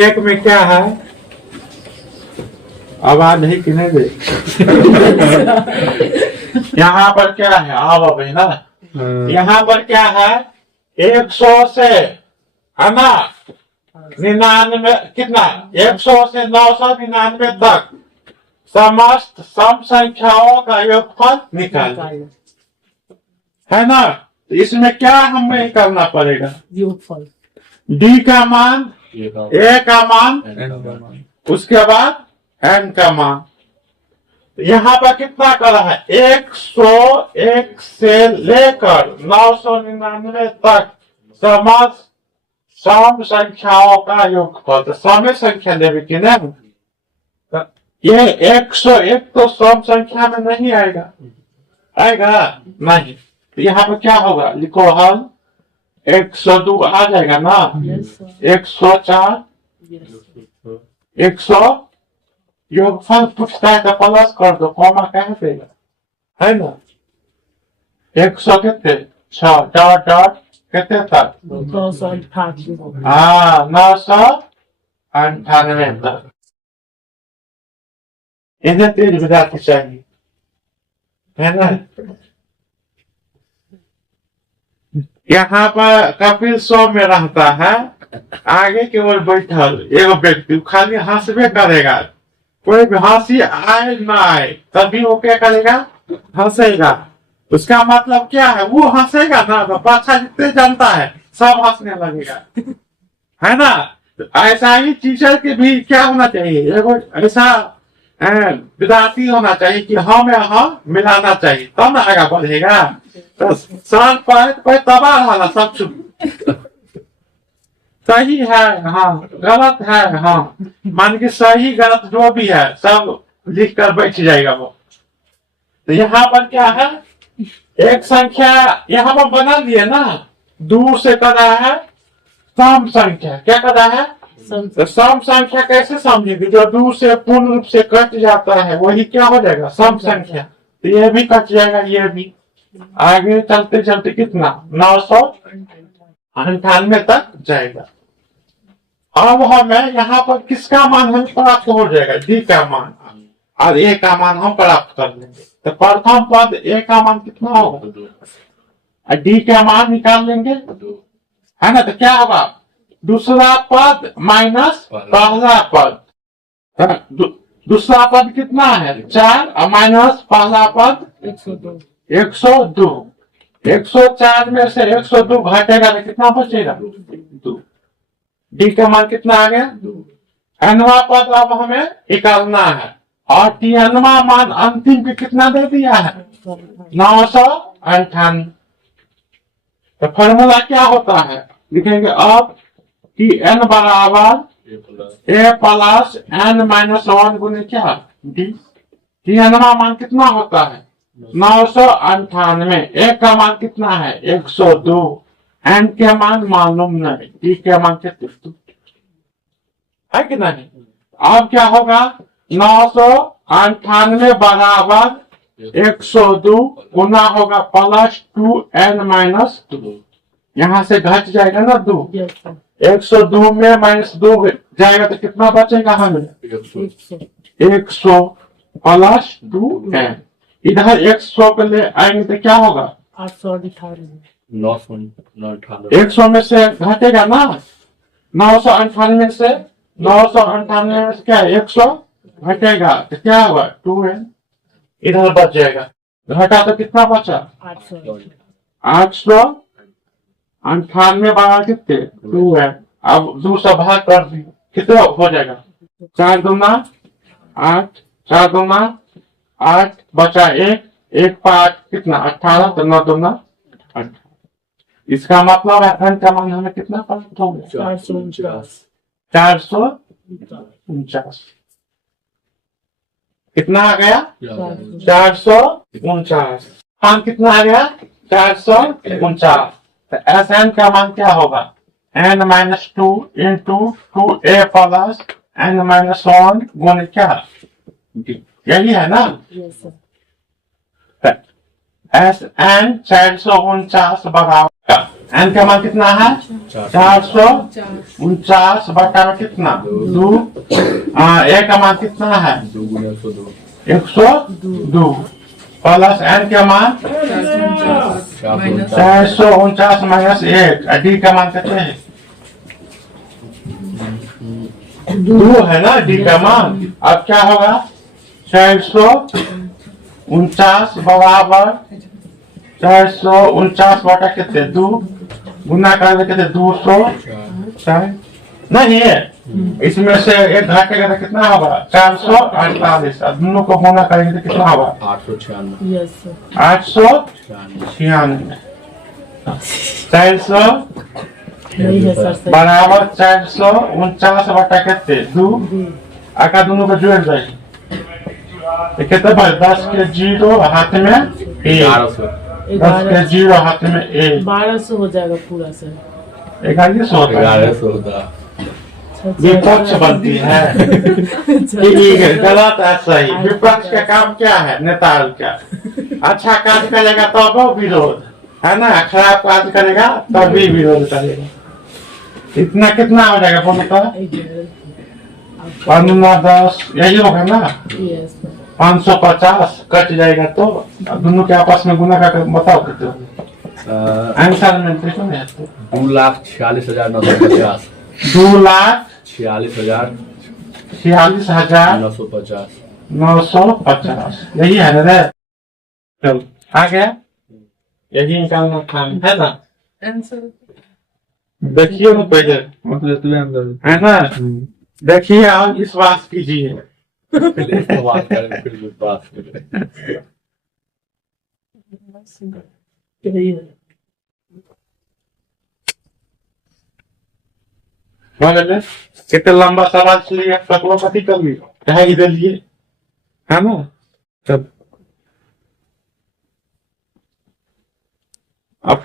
एक में क्या है? आवाज नहीं कि नहीं दे। यहाँ पर क्या है? आओ अभी ना। यहाँ पर क्या है? 100 से है ना 99 कितना 100 से 999 तक समस्त सम संख्याओं का योगफल निकालें, है ना। तो इसमें क्या हमें करना पड़ेगा? योगफल डी का मान, ए का मान, उसके बाद एन का मान। यहाँ पर कितना करा है? 101 से लेकर 999 तक समस्त सम संख्याओं का योगफल। तो सम संख्या लेवे कि नहीं? ये 101 तो सम संख्या में नहीं आएगा, आएगा नहीं। तो यहाँ पर क्या होगा? लिखो हल 102 आ जाएगा ना। 104 100 योगफल पूछता है तो प्लस कर दो, कॉमा कहाँ देगा, है ना। 100 कितने 6 डॉट डॉट कितने तक? 998 हाँ 998 तक। इन्हें तेज विद्यार्थी चाहिए, है ना। यहाँ पर कपिल 100 में रहता है, आगे की ओर बैठल एगो व्यक्ति खाली हंसबे करेगा, कोई भी हंसी आए ना आए तभी वो क्या करेगा? हंसेगा। उसका मतलब क्या है? वो हंसेगा ना तो पाछा जितने जनता है सब हंसने लगेगा, है ना। तो ऐसा ही टीचर के भी क्या होना चाहिए? एगो ऐसा विद्यार्थी होना चाहिए कि हम मिलाना चाहिए, तब ना आगे बढ़ेगा। तो सर पर तबाह रहना सब चुप, सही है हाँ गलत है हाँ, मान के सही गलत जो भी है सब लिख कर बैठ जाएगा वो। तो यहाँ पर क्या है? एक संख्या यहाँ पर बना दिए ना, दूर से कर रहा है सम संख्या। क्या कर रहा है? तो सम संख्या कैसे समझेंगे? जो दूर से पूर्ण रूप से कट जाता है वही क्या हो जाएगा? सम संख्या। तो ये भी कट जाएगा, ये भी। आगे चलते चलते कितना 998 तक जाएगा। अब हमें यहाँ पर किसका मान हमें प्राप्त हो जाएगा? डी का मान और ए का मान हम प्राप्त कर लेंगे। तो प्रथम पद ए का मान कितना होगा और डी का मान निकाल लेंगे, है ना। तो क्या होगा? दूसरा पद माइनस पहला पद। दूसरा पद कितना है? 4 और माइनस पहला पद 102। 104 में से 102 घटेगा तो कितना बचेगा? 2। डी का मान कितना आ गया? 2। एनवा पद अब हमें निकालना है और टीएनवा मान अंतिम पे कितना दे दिया है? 998। तो फॉर्मूला क्या होता है? लिखेंगे अब टी एन बराबर ए प्लस एन माइनस 1 गुने क्या? डी। टीएनवा मान कितना होता है? 998। ए का मान कितना है? 102। एन के मान मालूम नहीं, डी के मान कितने है कि नहीं। अब क्या होगा? 998 बराबर 102 गुना होगा प्लस 2n माइनस 2। यहाँ से घट जाएगा ना 2। 102 में माइनस 2 जाएगा तो कितना बचेगा हमें? 100 प्लस 2n। इधर 100 पे ले आएंगे तो क्या होगा? 100 में से घटेगा ना 998 से 998 में से क्या है? 100 घटेगा तो क्या होगा? 2n इधर बच जाएगा। घटा तो कितना बचा? 898 बराबर कितने? 2n। अब 2 से भाग कर दी कितना हो जाएगा? 4 दूना 8, 4 दूना 8 बचा 1, 1 5 कितना? 18। तो 9 दूना 18। इसका मतलब है एन का मान हमें कितना प्राप्त हो गया? 449। कितना आ गया? 449। मान कितना आ गया? 449। तो एस एन का मान क्या होगा? n minus 2 into 2a plus n minus 1 गुने क्या? यही है ना। एस एन 449 बराबर एन का मान कितना है 449 बटा में कितना 2। ए का मान कितना है 102 प्लस एन का मान 449 माइनस 1। डी का मान कितना है 2 है ना डी का मान। अब क्या होगा 449 बराबर 449 बटा कितने 2 गुना कर कितने 200 नहीं है। इसमें से एक घटेगा तो कितना होगा 448। अब दोनों को गुना करेंगे तो कितना होगा 896 400 नहीं है सर सही। बराबर 449 बटा कितने 2। आका दोनों को जोड़ जाएगी तो कितना भाई 10 के 0 हाथ में 1 10 के 0 हाथ में 1 1200 हो जाएगा पूरा सर। 1100 विपक्ष बनती है गलत है सही। विपक्ष का काम क्या है नेता का अच्छा काज करेगा तब तो विरोध है ना, खराब काज करेगा तब भी विरोध करेगा। इतना कितना हो जाएगा बोलो तो 10 यही होगा ना 550 कट जाएगा तो दोनों के आपस में गुना कर बताओ कितने आंसर में देखो ना 2,46,950 2,46,950 यही है ना रे। चल आ गया यही निकालना काम है ना। देखिए ना पहले है ना देखिए और विश्वास कीजिए। इस्तेमाल करें फिर विश्वास करें। कितने लंबा सवाल लिए सकलो कथी कर लियो कहे इधर लिए है ना। तब